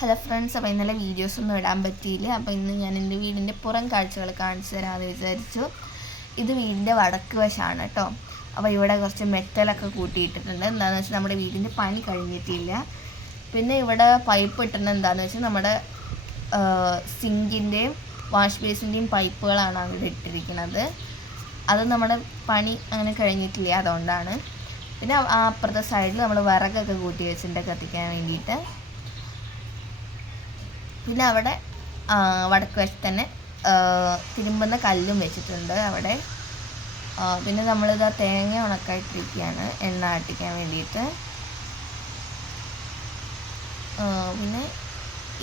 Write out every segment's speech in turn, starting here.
Hello friends അപ്പോൾ ഇന്നലെ videos ഒന്നും ഇടാൻ പറ്റിയില്ല. അപ്പോൾ ഇന്ന് ഞാൻ എന്റെ വീടിന്റെ പുറം കാഴ്ചകൾ കാണിച്ചു തരാമെന്ന് വിചാരിച്ചു. ഇത് വീടിന്റെ വടക്ക് വശമാണ് കേട്ടോ. അപ്പോൾ ഇവിടെ കുറച്ച് മെറ്റലൊക്കെ കൂട്ടിയിട്ടിട്ടുണ്ട്. എന്താണെന്ന് വെച്ചാൽ നമ്മുടെ വീടിന്റെ പണി കഴിഞ്ഞിട്ടില്ല. പിന്നെ ഇവിടെ പൈപ്പ് ഇട്ടുന്നത് എന്താണെന്ന് വെച്ചാൽ നമ്മുടെ സിങ്കിന്റെയും വാഷ് ബേസിന്റെയും പൈപ്പുകളാണ് അവിടെ ഇട്ടിരിക്കുന്നത്. അത് നമ്മുടെ പണി അങ്ങനെ കഴിഞ്ഞിട്ടില്ല അതുകൊണ്ടാണ്. പിന്നെ അപ്പുറത്തെ സൈഡിൽ നമ്മൾ വിറകൊക്കെ കൂട്ടി വെച്ചിട്ടുണ്ട് കത്തിക്കാൻ വേണ്ടിയിട്ട്. പിന്നെ അവിടെ വടക്ക് വശത്ത് തന്നെ തിരുമ്പുന്ന കല്ലും വെച്ചിട്ടുണ്ട് അവിടെ. പിന്നെ നമ്മളിത് ആ തേങ്ങ ഉണക്കായിട്ടിരിക്കുകയാണ് എണ്ണ ആട്ടിക്കാൻ വേണ്ടിയിട്ട്. പിന്നെ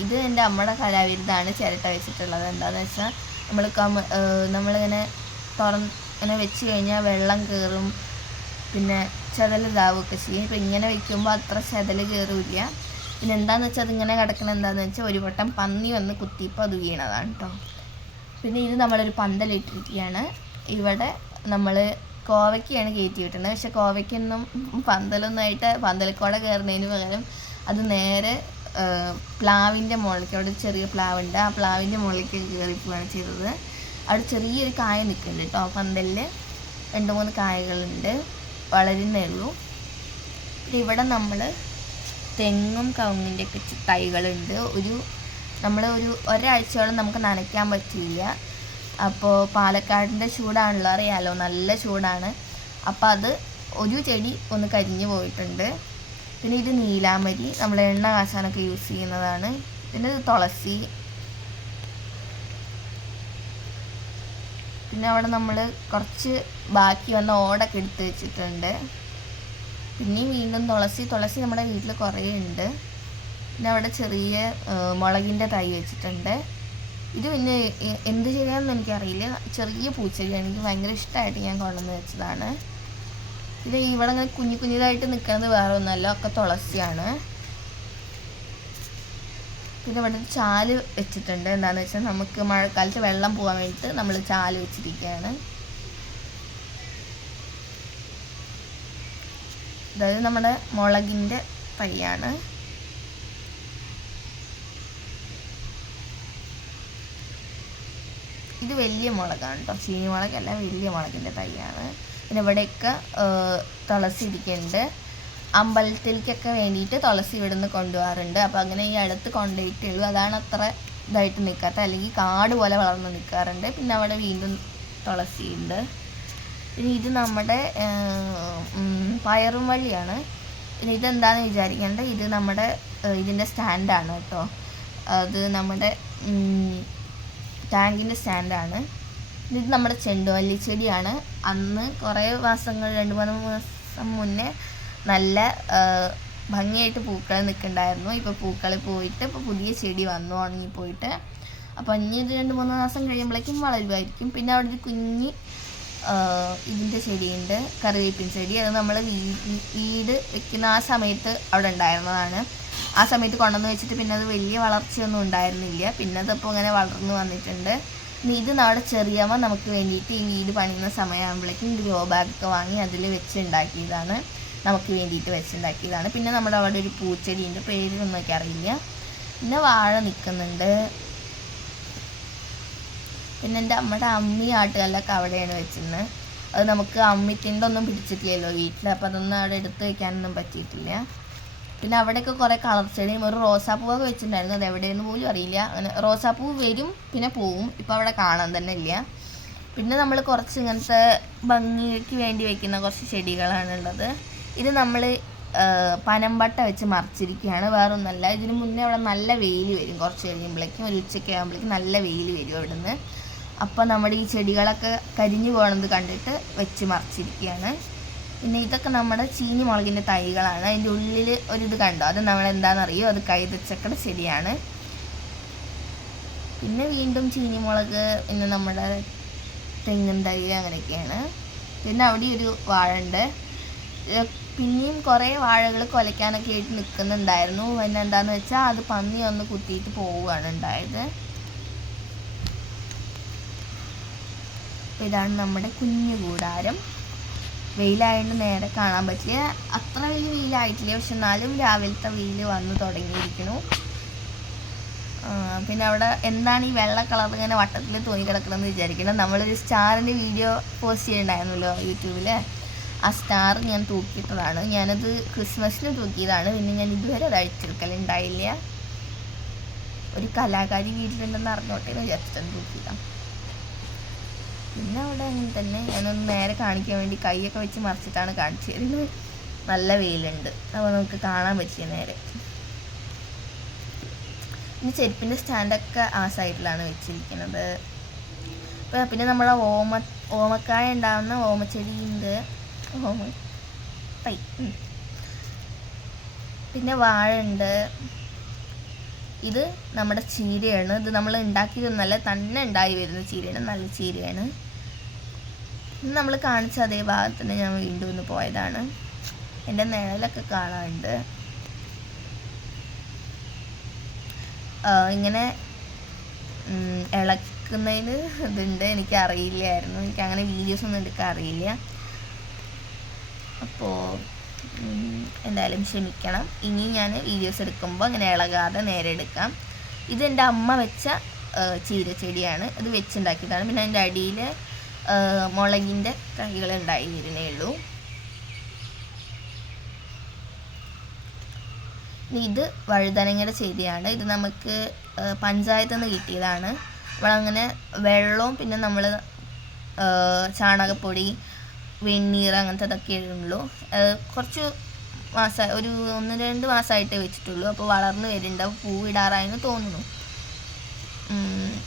ഇത് എന്റെ അമ്മയുടെ കലാവിരുദ്ധാണ് ചിരട്ട വെച്ചിട്ടുള്ളത്. എന്താണെന്ന് വെച്ചാൽ നമ്മൾ കമ നമ്മളിങ്ങനെ തുറന്ന് ഇങ്ങനെ വെച്ച് കഴിഞ്ഞാൽ വെള്ളം കയറും പിന്നെ ചതൽ ഇതാവുകയൊക്കെ ചെയ്യും. ഇപ്പം ഇങ്ങനെ വെക്കുമ്പോൾ അത്ര ചതൽ കയറില്ല പിന്നെ എന്താണെന്ന് വെച്ചാൽ അതിങ്ങനെ കിടക്കണ എന്താണെന്ന് വെച്ചാൽ ഒരു വട്ടം പന്നി വന്ന് കുത്തിയപ്പോൾ അത് വീണതാണ് കേട്ടോ പിന്നെ ഇത് നമ്മളൊരു പന്തലിട്ടിരിക്കുകയാണ്. ഇവിടെ നമ്മൾ കോവയ്ക്കാണ് കയറ്റി വിട്ടുന്നത് പക്ഷെ കോവയ്ക്കൊന്നും പന്തലൊന്നായിട്ട് പന്തലക്കോടെ കയറുന്നതിന് പകരം അത് നേരെ പ്ലാവിന്റെ മുകളിലേക്ക് അവിടെ ചെറിയ പ്ലാവുണ്ട്. ആ പ്ലാവിന്റെ മുകളിലേക്ക് കയറിപ്പോവാണ് ചെയ്തത്. അവിടെ ചെറിയൊരു കായ നിൽക്കുന്നുണ്ട് കേട്ടോ പന്തലിൽ രണ്ട് മൂന്ന് കായകളുണ്ട്. വളരുന്നേ ഉള്ളൂ. ഇവിടെ നമ്മൾ തെങ്ങും കവുങ്ങിന്റെ ഒക്കെ തൈകളുണ്ട്. ഒരു നമ്മൾ ഒരു ഒരാഴ്ചയോളം നമുക്ക് നനയ്ക്കാൻ പറ്റില്ല അപ്പോൾ പാലക്കാടിന്റെ ചൂടാണല്ലോ അറിയാലോ? നല്ല ചൂടാണ്. അപ്പോൾ അത് ഒരു ചെടി ഒന്ന് കരിഞ്ഞു പോയിട്ടുണ്ട്. പിന്നെ ഇത് നീലാമരി നമ്മൾ എണ്ണ കാശാനൊക്കെ യൂസ് ചെയ്യുന്നതാണ്. പിന്നെ ഇത് തുളസി. പിന്നെ അവിടെ നമ്മൾ കുറച്ച് ബാക്കി വന്ന ഓടൊക്കെ എടുത്ത് വെച്ചിട്ടുണ്ട്. പിന്നെയും വീണ്ടും തുളസി തുളസി നമ്മുടെ വീട്ടിൽ കുറേ ഉണ്ട്. പിന്നെ അവിടെ ചെറിയ മുളകിന്റെ തൈ വെച്ചിട്ടുണ്ട്. ഇത് പിന്നെ എന്ത് ചെയ്യാമെന്ന് എനിക്കറിയില്ല. ചെറിയ പൂച്ചെടിയാണ്. എനിക്ക് ഭയങ്കര ഇഷ്ടമായിട്ട് ഞാൻ കൊണ്ടുവന്ന് വെച്ചതാണ്. ഇത് ഇവിടെ ഇങ്ങനെ കുഞ്ഞു കുഞ്ഞിതായിട്ട് നിൽക്കുന്നത് വേറെ ഒന്നുമല്ല. ഒക്കെ തുളസിയാണ്. പിന്നെ ഇവിടെ ചാൽ വെച്ചിട്ടുണ്ട്. എന്താണെന്ന് വെച്ചാൽ നമുക്ക് മഴക്കാലത്ത് വെള്ളം പോകാൻ വേണ്ടിയിട്ട് നമ്മൾ ചാൽ വെച്ചിരിക്കുകയാണ്. അതായത് നമ്മുടെ മുളകിന്റെ തൈയാണ്. ഇത് വലിയ മുളകാണ് കേട്ടോ ചീനി മുളകല്ല വലിയ മുളകിന്റെ തൈയാണ്. പിന്നെ ഇവിടെയൊക്കെ തുളസി ഇരിക്കുന്നുണ്ട് അമ്പലത്തിലേക്കൊക്കെ വേണ്ടിയിട്ട് തുളസി ഇവിടുന്ന് കൊണ്ടുപോകാറുണ്ട്. അപ്പോൾ അങ്ങനെ ഈ അടുത്ത് കൊണ്ടുപോയിട്ടേ ഉള്ളൂ അതാണ് അത്ര ഇതായിട്ട് നിൽക്കാത്ത അല്ലെങ്കിൽ കാട് പോലെ വളർന്ന് നിൽക്കാറുണ്ട് പിന്നെ അവിടെ വീണ്ടും തുളസിയുണ്ട്. പിന്നെ ഇത് നമ്മുടെ പയറും വള്ളിയാണ് ഇതെന്താന്ന് വിചാരിക്കേണ്ട. ഇത് നമ്മുടെ ഇതിന്റെ സ്റ്റാൻഡാണ് കേട്ടോ. അത് നമ്മുടെ ടാങ്കിന്റെ സ്റ്റാൻഡാണ് ഇത് നമ്മുടെ ചെണ്ടുമല്ലി ചെടിയാണ്. അന്ന് കുറേ മാസങ്ങൾ രണ്ട് മൂന്ന് മാസം മുന്നേ നല്ല ഭംഗിയായിട്ട് പൂക്കൾ നിൽക്കുന്നുണ്ടായിരുന്നു. ഇപ്പോൾ പൂക്കൾ പോയിട്ട് ഇപ്പോൾ പുതിയ ചെടി വന്നു ഉണങ്ങിപ്പോയിട്ട്. അപ്പോൾ ഇനി ഇത് രണ്ട് മൂന്ന് മാസം കഴിയുമ്പോഴേക്കും വളരുമായിരിക്കും. പിന്നെ അവിടെ ഒരു കുഞ്ഞ് ഇതിന്റെ ചെടിയുണ്ട് കറിവേപ്പിൻ ചെടി. അത് നമ്മൾ വീട് വെക്കുന്ന ആ സമയത്ത് അവിടെ ഉണ്ടായിരുന്നതാണ്. ആ സമയത്ത് കൊണ്ടുവന്ന് വെച്ചിട്ട് പിന്നെ അത് വലിയ വളർച്ചയൊന്നും ഉണ്ടായിരുന്നില്ല. പിന്നെ അതിപ്പോൾ ഇങ്ങനെ വളർന്നു വന്നിട്ടുണ്ട്. ഇത് നമ്മുടെ ചെറിയമ്മ നമുക്ക് വേണ്ടിയിട്ട് ഈ വീട് പണിയുന്ന സമയമാകുമ്പോഴേക്കും ഗ്രോ ബാഗൊക്കെ വാങ്ങി അതിൽ വെച്ചുണ്ടാക്കിയതാണ് നമുക്ക് വേണ്ടിയിട്ട് വെച്ചുണ്ടാക്കിയതാണ് പിന്നെ നമ്മുടെ അവിടെ ഒരു പൂച്ചെടിയുണ്ട്. പേരൊന്നും എനിക്ക് അറിയില്ല പിന്നെ വാഴ നിൽക്കുന്നുണ്ട്. പിന്നെ എന്റെ അമ്മയുടെ അമ്മി ആട്ടുകല്ലൊക്കെ അവിടെയാണ് വെച്ചിരുന്നത് അത് നമുക്ക് അമ്മിത്തിന്റെ പിടിച്ചിട്ടില്ലല്ലോ വീട്ടിൽ അപ്പോൾ അതൊന്നും അവിടെ എടുത്ത് വെക്കാനൊന്നും പറ്റിയിട്ടില്ല. പിന്നെ അവിടെയൊക്കെ കുറേ കളർ ചെടിയും ഒരു റോസാപ്പൂവൊക്കെ വെച്ചിട്ടുണ്ടായിരുന്നു. അത് എവിടെയെന്ന് പോലും അറിയില്ല. അങ്ങനെ റോസാപ്പൂ വരും പിന്നെ പോവും. ഇപ്പോൾ അവിടെ കാണാൻ തന്നെ ഇല്ല. പിന്നെ നമ്മൾ കുറച്ച് ഇങ്ങനത്തെ ഭംഗിക്ക് വേണ്ടി വെക്കുന്ന കുറച്ച് ചെടികളാണ് ഉള്ളത് ഇത് നമ്മൾ പനമ്പട്ട വെച്ച് മറിച്ചിരിക്കുകയാണ്. വേറൊന്നല്ല ഇതിന് മുന്നേ അവിടെ നല്ല വെയിൽ വരും. കുറച്ച് കഴിയുമ്പോഴേക്കും ഒരു ഉച്ചയ്ക്ക് ആകുമ്പോഴേക്കും നല്ല വെയിൽ വരും അവിടുന്ന്. അപ്പോൾ നമ്മുടെ ഈ ചെടികളൊക്കെ കരിഞ്ഞു പോകണത് കണ്ടിട്ട് വെച്ച് മറിച്ചിരിക്കുകയാണ്. പിന്നെ ഇതൊക്കെ നമ്മുടെ ചീനി മുളകിന്റെ തൈകളാണ്. അതിന്റെ ഉള്ളിൽ ഒരിത് കണ്ടോ? അത് നമ്മൾ എന്താണെന്നറിയോ അത് കൈതച്ചക്കട ചെടിയാണ്. പിന്നെ വീണ്ടും ചീനി മുളക് പിന്നെ നമ്മുടെ തെങ്ങും തൈ അങ്ങനെയൊക്കെയാണ്. പിന്നെ അവിടെ ഒരു വാഴ ഉണ്ട് പിന്നെയും കുറേ വാഴകൾ കൊലയ്ക്കാനൊക്കെ ആയിട്ട് നിൽക്കുന്നുണ്ടായിരുന്നു പിന്നെ എന്താണെന്ന് വെച്ചാൽ അത് പന്നി ഒന്ന് കുത്തിയിട്ട് പോവുകയാണ് ഉണ്ടായത്. അപ്പോൾ ഇതാണ് നമ്മുടെ കുഞ്ഞു കൂടാരം. വെയിലായതുകൊണ്ട് നേരെ കാണാൻ പറ്റില്ല. അത്ര വലിയ വെയിലായിട്ടില്ല. പക്ഷെ എന്നാലും രാവിലത്തെ വെയിൽ വന്ന് തുടങ്ങിയിരിക്കുന്നു. പിന്നെ അവിടെ എന്താണ് ഈ വെള്ള കളർ ഇങ്ങനെ വട്ടത്തിൽ കിടക്കണമെന്ന് വിചാരിക്കണം നമ്മളൊരു സ്റ്റാറിന്റെ വീഡിയോ പോസ്റ്റ് ചെയ്യണ്ടായിരുന്നല്ലോ യൂട്യൂബിൽ ആ സ്റ്റാർ ഞാൻ തൂക്കിയിട്ടതാണ്. ഞാനത് ക്രിസ്മസിന് തൂക്കിയതാണ്. പിന്നെ ഞാൻ ഇതുവരെ അത് അഴിച്ചെടുക്കലുണ്ടായില്ല. ഒരു കലാകാരി വീട്ടിലുണ്ടെന്ന് അറിഞ്ഞോട്ടെ എന്ന് വിചാരിച്ചിട്ടാണ് തൂക്കിയതാണ് പിന്നെ അവിടെ അങ്ങനെ തന്നെ. ഞാനൊന്ന് നേരെ കാണിക്കാൻ വേണ്ടി കൈയൊക്കെ വെച്ച് മറിച്ചിട്ടാണ് കാണിച്ചു തരുന്നത് നല്ല വെയിലുണ്ട്. അപ്പോൾ നമുക്ക് കാണാൻ പറ്റിയ നേരെ. പിന്നെ ചെരുപ്പിന്റെ സ്റ്റാൻഡൊക്കെ ആ സൈഡിലാണ് വെച്ചിരിക്കുന്നത്. അപ്പോൾ പിന്നെ നമ്മളെ ഓമ ഓമക്കായ ഉണ്ടാകുന്ന ഓമച്ചെടിയുണ്ട്. ഓമ തൈ പിന്നെ വാഴ ഉണ്ട് ഇത് നമ്മുടെ ചീരയാണ്. ഇത് നമ്മൾ ഉണ്ടാക്കിയതൊന്നല്ല തന്നെ ഉണ്ടായി വരുന്ന ചീരയാണ്. നല്ല ചീരയാണ്. ഇത് നമ്മൾ കാണിച്ച അതേ ഭാഗത്ത് തന്നെ ഞാൻ വീണ്ടും ഒന്ന് പോയതാണ്. എന്റെ നിഴലൊക്കെ കാണാനുണ്ട്. ആ, ഇങ്ങനെ ഇളക്കുന്നതിന് ഇതുണ്ട്. എനിക്ക് അറിയില്ലായിരുന്നു. എനിക്ക് അങ്ങനെ വീഡിയോസ് ഒന്നും എടുക്കാൻ അറിയില്ല. അപ്പോൾ എന്തായാലും ക്ഷമിക്കണം. ഇനി ഞാൻ വീഡിയോസ് എടുക്കുമ്പോൾ അങ്ങനെ ഇളകാതെ നേരെ എടുക്കാം. ഇത് എന്റെ അമ്മ വെച്ച ചീരച്ചെടിയാണ്. ഇത് വെച്ചുണ്ടാക്കിയതാണ്. പിന്നെ അതിന്റെ അടിയിൽ മുളകിന്റെ തൈകൾ ഉണ്ടായി വരുന്നേ ഉള്ളൂ ഇത് വഴുതനങ്ങയുടെ ചെടിയാണ് ഇത് നമുക്ക് പഞ്ചായത്ത് പഞ്ചായത്തിൽ നിന്ന് കിട്ടിയതാണ്. നമ്മളങ്ങനെ വെള്ളവും പിന്നെ നമ്മൾ ചാണകപ്പൊടി വെണ്ണീർ അങ്ങനത്തെ ഉള്ളൂ ആ, കുറച്ച് മാസം ഒരു ഒന്ന് രണ്ട് മാസമായിട്ടേ വെച്ചിട്ടുള്ളൂ. അപ്പോൾ വളർന്നു വരുന്നുണ്ടാവും പൂവിടാറായെന്ന് തോന്നുന്നു.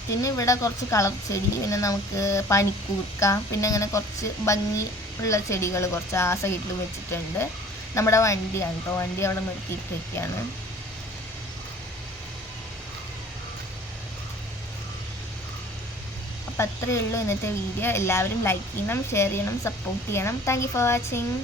പിന്നെ ഇവിടെ കുറച്ച് കളർ ചെടി പിന്നെ നമുക്ക് പനിക്കൂർക്ക പിന്നെ അങ്ങനെ കുറച്ച് ഭംഗി ഉള്ള ചെടികൾ കുറച്ച് ആ സൈഡിൽ വെച്ചിട്ടുണ്ട്. നമ്മുടെ വണ്ടിയാണ് കേട്ടോ വണ്ടി അവിടെ നിർത്തിയിട്ടൊക്കെയാണ് അപ്പം അത്രയേ ഉള്ളൂ ഇന്നത്തെ വീഡിയോ. എല്ലാവരും ലൈക്ക് ചെയ്യണം ഷെയർ ചെയ്യണം സപ്പോർട്ട് ചെയ്യണം. Thank for watching